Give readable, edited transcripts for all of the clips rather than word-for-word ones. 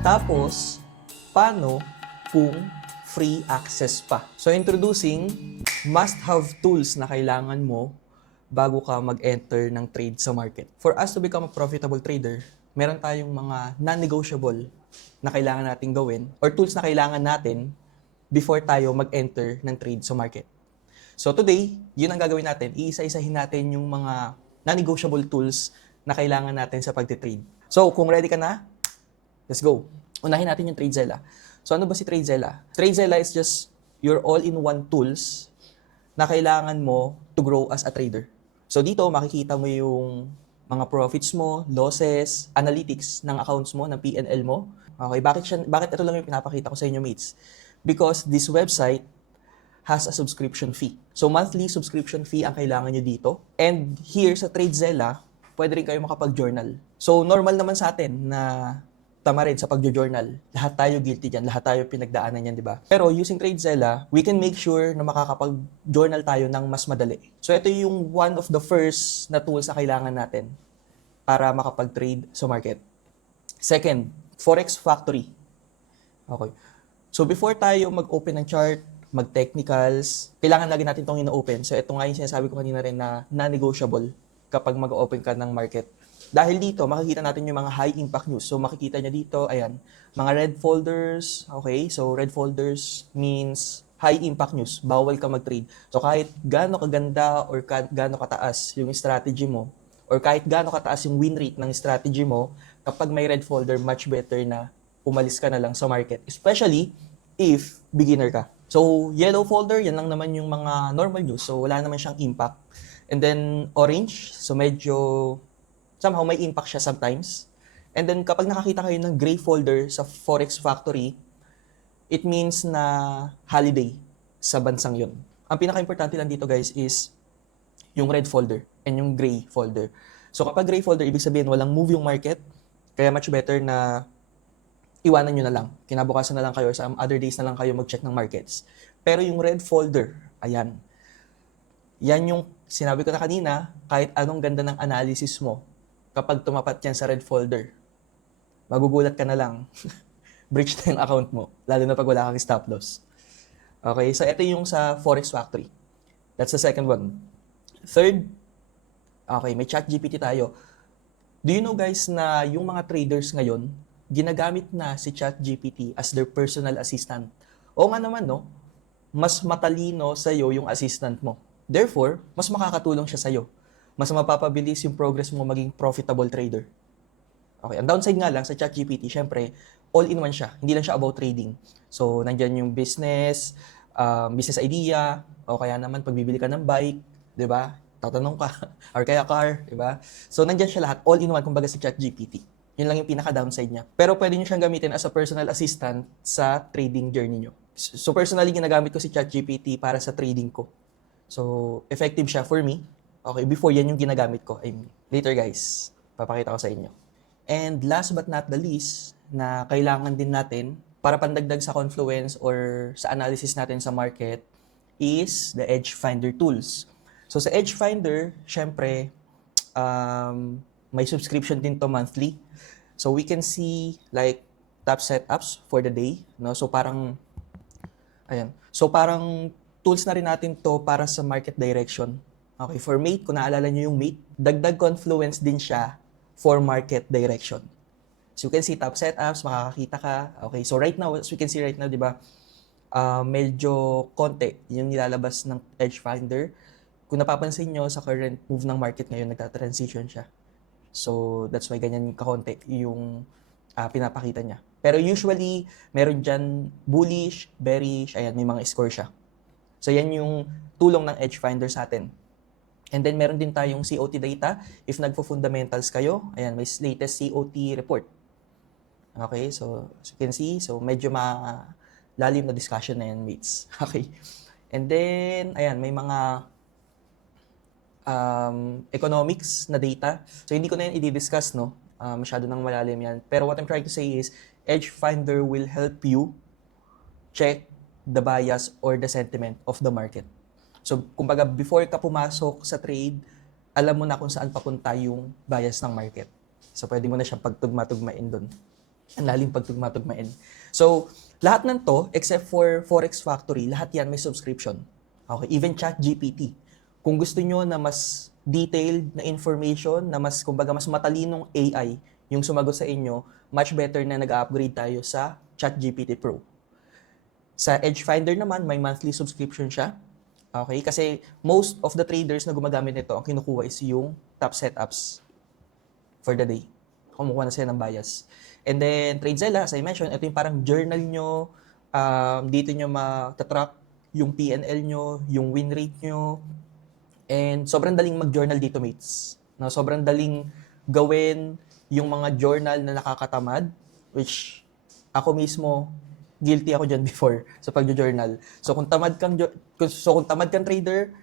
Tapos, paano kung free access pa? So, introducing must-have tools na kailangan mo bago ka mag-enter ng trade sa market. For us to become a profitable trader, meron tayong mga non-negotiable na kailangan natin gawin or tools na kailangan natin before tayo mag-enter ng trade sa market. So today, yun ang gagawin natin. Iisa-isahin natin yung mga non-negotiable tools na kailangan natin sa pagtitrade. So kung ready ka na, let's go. Unahin natin yung TradeZella. So ano ba si TradeZella? TradeZella is just your all-in-one tools na kailangan mo to grow as a trader. So dito, makikita mo yung mga profits mo, losses, analytics ng accounts mo, ng P&L mo. Okay, bakit ito lang yung pinapakita ko sa inyo, mates? Because this website has a subscription fee. So monthly subscription fee ang kailangan nyo dito. And here sa TradeZella, pwede rin kayo makapag-journal. So normal naman sa atin na tama rin sa pag-journal. Lahat tayo guilty dyan, lahat tayo pinagdaanan yan, di ba? Pero using TradeZella, we can make sure na makakapag-journal tayo ng mas madali. So ito yung one of the first na tools na kailangan natin para makapag-trade sa market. Second, Forex Factory. Okay. So before tayo mag-open ng chart, mag-technicals, kailangan lagi natin itong ina-open. So ito nga yung sinasabi ko kanina rin na non-negotiable kapag mag-open ka ng market. Dahil dito, makikita natin yung mga high impact news. So makikita nyo dito, ayan, mga red folders, okay? So red folders means high impact news. Bawal ka mag-trade. So kahit gaano kaganda or gaano kataas yung strategy mo, or kahit gaano kataas yung win rate ng strategy mo, kapag may red folder, much better na umalis ka na lang sa market. Especially if beginner ka. So yellow folder, yan lang naman yung mga normal news. So wala naman siyang impact. And then orange, so medyo somehow may impact siya sometimes. And then kapag nakakita kayo ng gray folder sa Forex Factory, it means na holiday sa bansang yun. Ang pinaka-importante lang dito guys is yung red folder and yung gray folder. So kapag gray folder, ibig sabihin walang move yung market, kaya much better na iwanan nyo na lang. Kinabukasan na lang kayo, sa other days na lang kayo mag-check ng markets. Pero yung red folder, ayan. Yan yung sinabi ko na kanina, kahit anong ganda ng analysis mo, kapag tumapat yan sa red folder, magugulat ka na lang. Breach na yung account mo, lalo na pag wala kang stop loss. Okay, so ito yung sa Forex Factory. That's the second one. Third, okay, may ChatGPT tayo. Do you know guys na yung mga traders ngayon, ginagamit na si ChatGPT as their personal assistant? O nga naman, no? Mas matalino sa'yo yung assistant mo. Therefore, mas makakatulong siya sa'yo. Mas mapapabilis yung progress mo maging profitable trader. Okay, ang downside nga lang sa ChatGPT, syempre, all-in-one siya. Hindi lang siya about trading. So, nandyan yung business, business idea, o kaya naman pagbibili ka ng bike, di ba? Tatanong ka, or kaya car, di ba? So, nandyan siya lahat, all-in-one, kumbaga sa ChatGPT. Yun lang yung pinaka-downside niya. Pero pwede nyo siyang gamitin as a personal assistant sa trading journey nyo. So, personally, ginagamit ko si ChatGPT para sa trading ko. So, effective siya for me. Okay, before yan yung ginagamit ko. Later guys, papakita ko sa inyo. And last but not the least, na kailangan din natin para pandagdag sa confluence or sa analysis natin sa market is the Edge Finder tools. So sa Edge Finder, syempre, may subscription din to monthly. So we can see like top setups for the day. No? So parang, ayan. So parang tools na rin natin to para sa market direction. Okay, for Mate, kung naalala nyo yung Mate, dagdag confluence din siya for market direction. So you can see top setups, makakakita ka. Okay, so right now, as we can see right now, di ba, medyo konti yung nilalabas ng Edge Finder. Kung napapansin nyo sa current move ng market ngayon, nagta-transition siya. So that's why ganyan kakonti yung pinapakita niya. Pero usually, meron dyan bullish, bearish, ayan, may mga score siya. So yan yung tulong ng Edge Finder sa atin. And then meron din tayong COT data. If nagpo-fundamentals kayo, ayan, may latest COT report. Okay, so as you can see, so medyo lalim na discussion na yan, mates. Okay. And then, ayan, may mga economics na data. So hindi ko na yan i-discuss, no? Masyado nang malalim yan. Pero what I'm trying to say is, Edge Finder will help you check the bias or the sentiment of the market. So, kumbaga, before ka pumasok sa trade, alam mo na kung saan papunta yung bias ng market. So, pwede mo na siyang pagtugma-tugmain doon. Ang lalim pagtugma-tugmain. So, lahat ng to, except for Forex Factory, lahat yan may subscription. Okay, even ChatGPT. Kung gusto nyo na mas detailed na information, na mas, kumbaga, mas matalinong AI yung sumagot sa inyo, much better na nag-upgrade tayo sa ChatGPT Pro. Sa Edge Finder naman, may monthly subscription siya. Okay? Kasi most of the traders na gumagamit nito, ang kinukuha is yung top setups for the day. Kumukuha na sila ng bias. And then, TradeZilla, as I mentioned, ito yung parang journal nyo. Dito nyo matatrack yung PNL nyo, yung win rate nyo. And sobrang daling mag-journal dito, mates. No, sobrang daling gawin yung mga journal na nakakatamad, which ako mismo, guilty ako dyan before sa pag-journal. So kung tamad kang trader,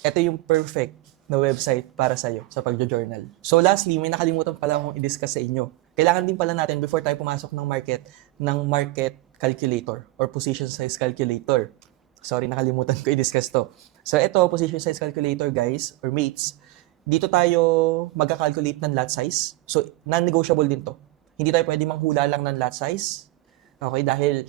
ito yung perfect na website para sa'yo sa pag-journal. So lastly, may nakalimutan pala akong i-discuss sa inyo. Kailangan din pala natin before tayo pumasok ng market calculator or position size calculator. Sorry, nakalimutan ko i-discuss to. So ito, position size calculator guys, or mates, dito tayo magka-calculate ng lot size. So non-negotiable din to. Hindi tayo pwede manghula lang ng lot size. Okay, dahil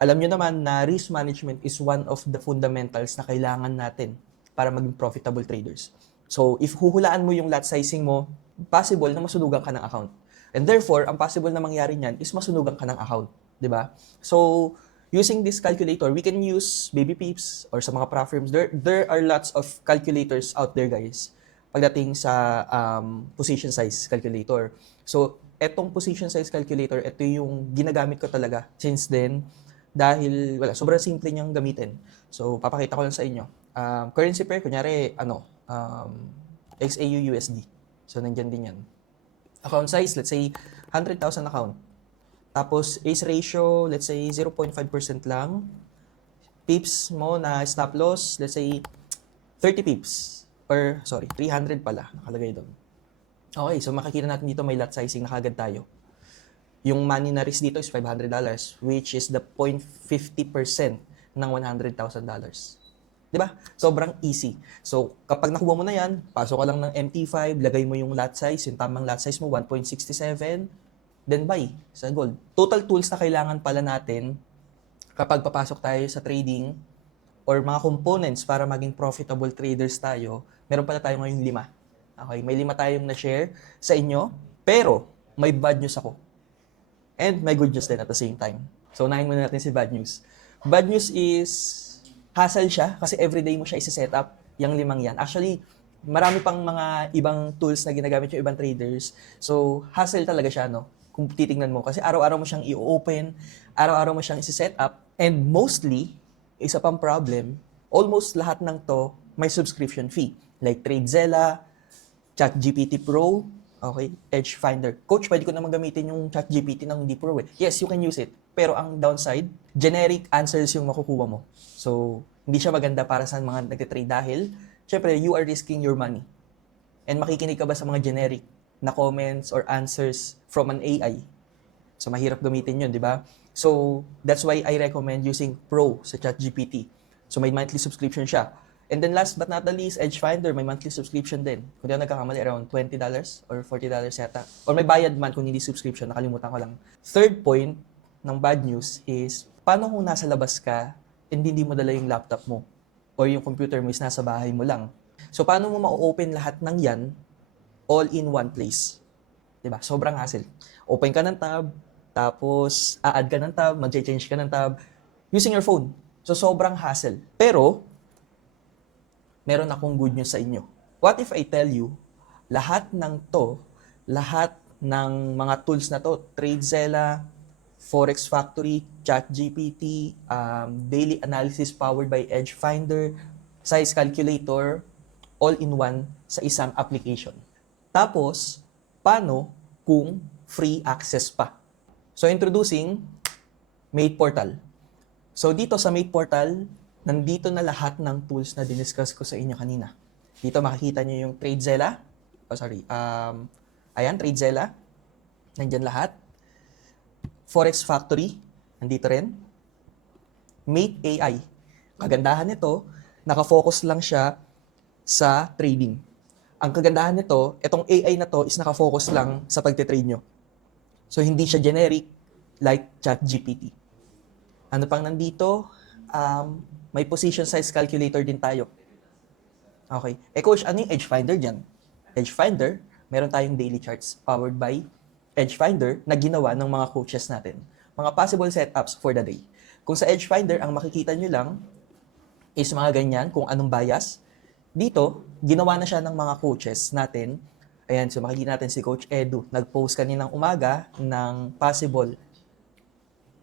alam nyo naman na risk management is one of the fundamentals na kailangan natin para maging profitable traders. So, if huhulaan mo yung lot sizing mo, possible na masunugan ka ng account. And therefore, ang possible na mangyari niyan is masunugan ka ng account. Diba? So, using this calculator, we can use Baby Peeps or sa mga pro firms. There are lots of calculators out there, guys, pagdating sa position size calculator. So, etong position size calculator, ito yung ginagamit ko talaga since then dahil sobrang simple niyang gamitin. So, papakita ko lang sa inyo. Currency pair, kunyari, XAU USD. So, nandyan din yan. Account size, let's say, 100,000 account. Tapos, ace ratio, let's say, 0.5% lang. Pips mo na stop loss, let's say, 30 pips. Or, sorry, 300 pala, nakalagay doon. Okay, so makikita natin dito may lot sizing na kagad tayo. Yung money na risk dito is $500, which is the 0.50% ng $100,000. Diba? Sobrang easy. So, kapag nakuha mo na yan, pasok ka lang ng MT5, lagay mo yung lot size, yung tamang lot size mo, 1.67, then buy sa gold. Total tools na kailangan pala natin kapag papasok tayo sa trading or mga components para maging profitable traders tayo, meron pala tayo ngayong 5. Okay, may 5 tayong na-share sa inyo, pero may bad news ako. And may good news din at the same time. So, unahin muna natin si bad news. Bad news is, hassle siya kasi everyday mo siya isi-set up, yung 5 yan. Actually, marami pang mga ibang tools na ginagamit yung ibang traders. So, hassle talaga siya, no? Kung titingnan mo. Kasi araw-araw mo siyang i-open, araw-araw mo siyang isi-set up, and mostly, isa pang problem, almost lahat ng to may subscription fee. Like TradeZilla, ChatGPT Pro, okay, Edge Finder. Coach, pwede ko naman gamitin yung ChatGPT ng hindi Pro eh. Yes, you can use it. Pero ang downside, generic answers yung makukuha mo. So, hindi siya maganda para sa mga nag-trade dahil, syempre, you are risking your money. And makikinig ka ba sa mga generic na comments or answers from an AI? So, mahirap gamitin yun, di ba? So, that's why I recommend using Pro sa ChatGPT. So, may monthly subscription siya. And then last but not the least, Edge Finder, may monthly subscription din. Kung di ako nagkakamali, around $20 or $40 yata. Or may bayad man kung hindi subscription, nakalimutan ko lang. Third point ng bad news is, paano kung nasa labas ka and hindi mo dala yung laptop mo? Or yung computer mo is nasa bahay mo lang? So, paano mo ma-open lahat ng yan all in one place? Diba? Sobrang hassle. Open ka ng tab, tapos a-add ka ng tab, mag-change ka ng tab, using your phone. So, sobrang hassle. Pero, meron akong good news sa inyo. What if I tell you, lahat ng mga tools na to, TradeZilla, Forex Factory, ChatGPT, daily analysis powered by Edge Finder, size calculator, all in one sa isang application. Tapos, paano kung free access pa? So, introducing Mate Portal. So, dito sa Mate Portal, nandito na lahat ng tools na diniscuss ko sa inyo kanina. Dito makikita nyo yung TradeZilla. Ayan, TradeZilla. Nandyan lahat. Forex Factory. Nandito rin. Mate AI. Kagandahan nito, nakafocus lang siya sa trading. Ang kagandahan nito, itong AI na to is nakafocus lang sa pagtitrade nyo. So, hindi siya generic like ChatGPT. Ano pang nandito? May position size calculator din tayo. Okay. Coach, ano yung Edge Finder dyan? Edge Finder, meron tayong daily charts powered by Edge Finder na ginawa ng mga coaches natin. Mga possible setups for the day. Kung sa Edge Finder, ang makikita nyo lang is mga ganyan, kung anong bias. Dito, ginawa na siya ng mga coaches natin. Ayan, so makikita natin si Coach Edu. Nag-post kaninang umaga ng possible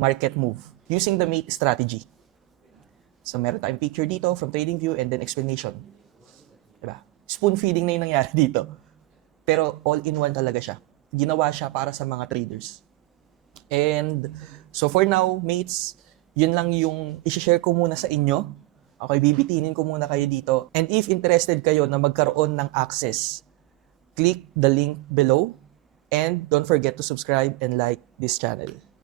market move using the MATE strategy. So meron tayong picture dito from TradingView and then explanation. Diba? Spoon feeding na yung nangyari dito. Pero all-in-one talaga siya. Ginawa siya para sa mga traders. And so for now, mates, yun lang yung isi-share ko muna sa inyo. Okay, bibitinin ko muna kayo dito. And if interested kayo na magkaroon ng access, click the link below and don't forget to subscribe and like this channel.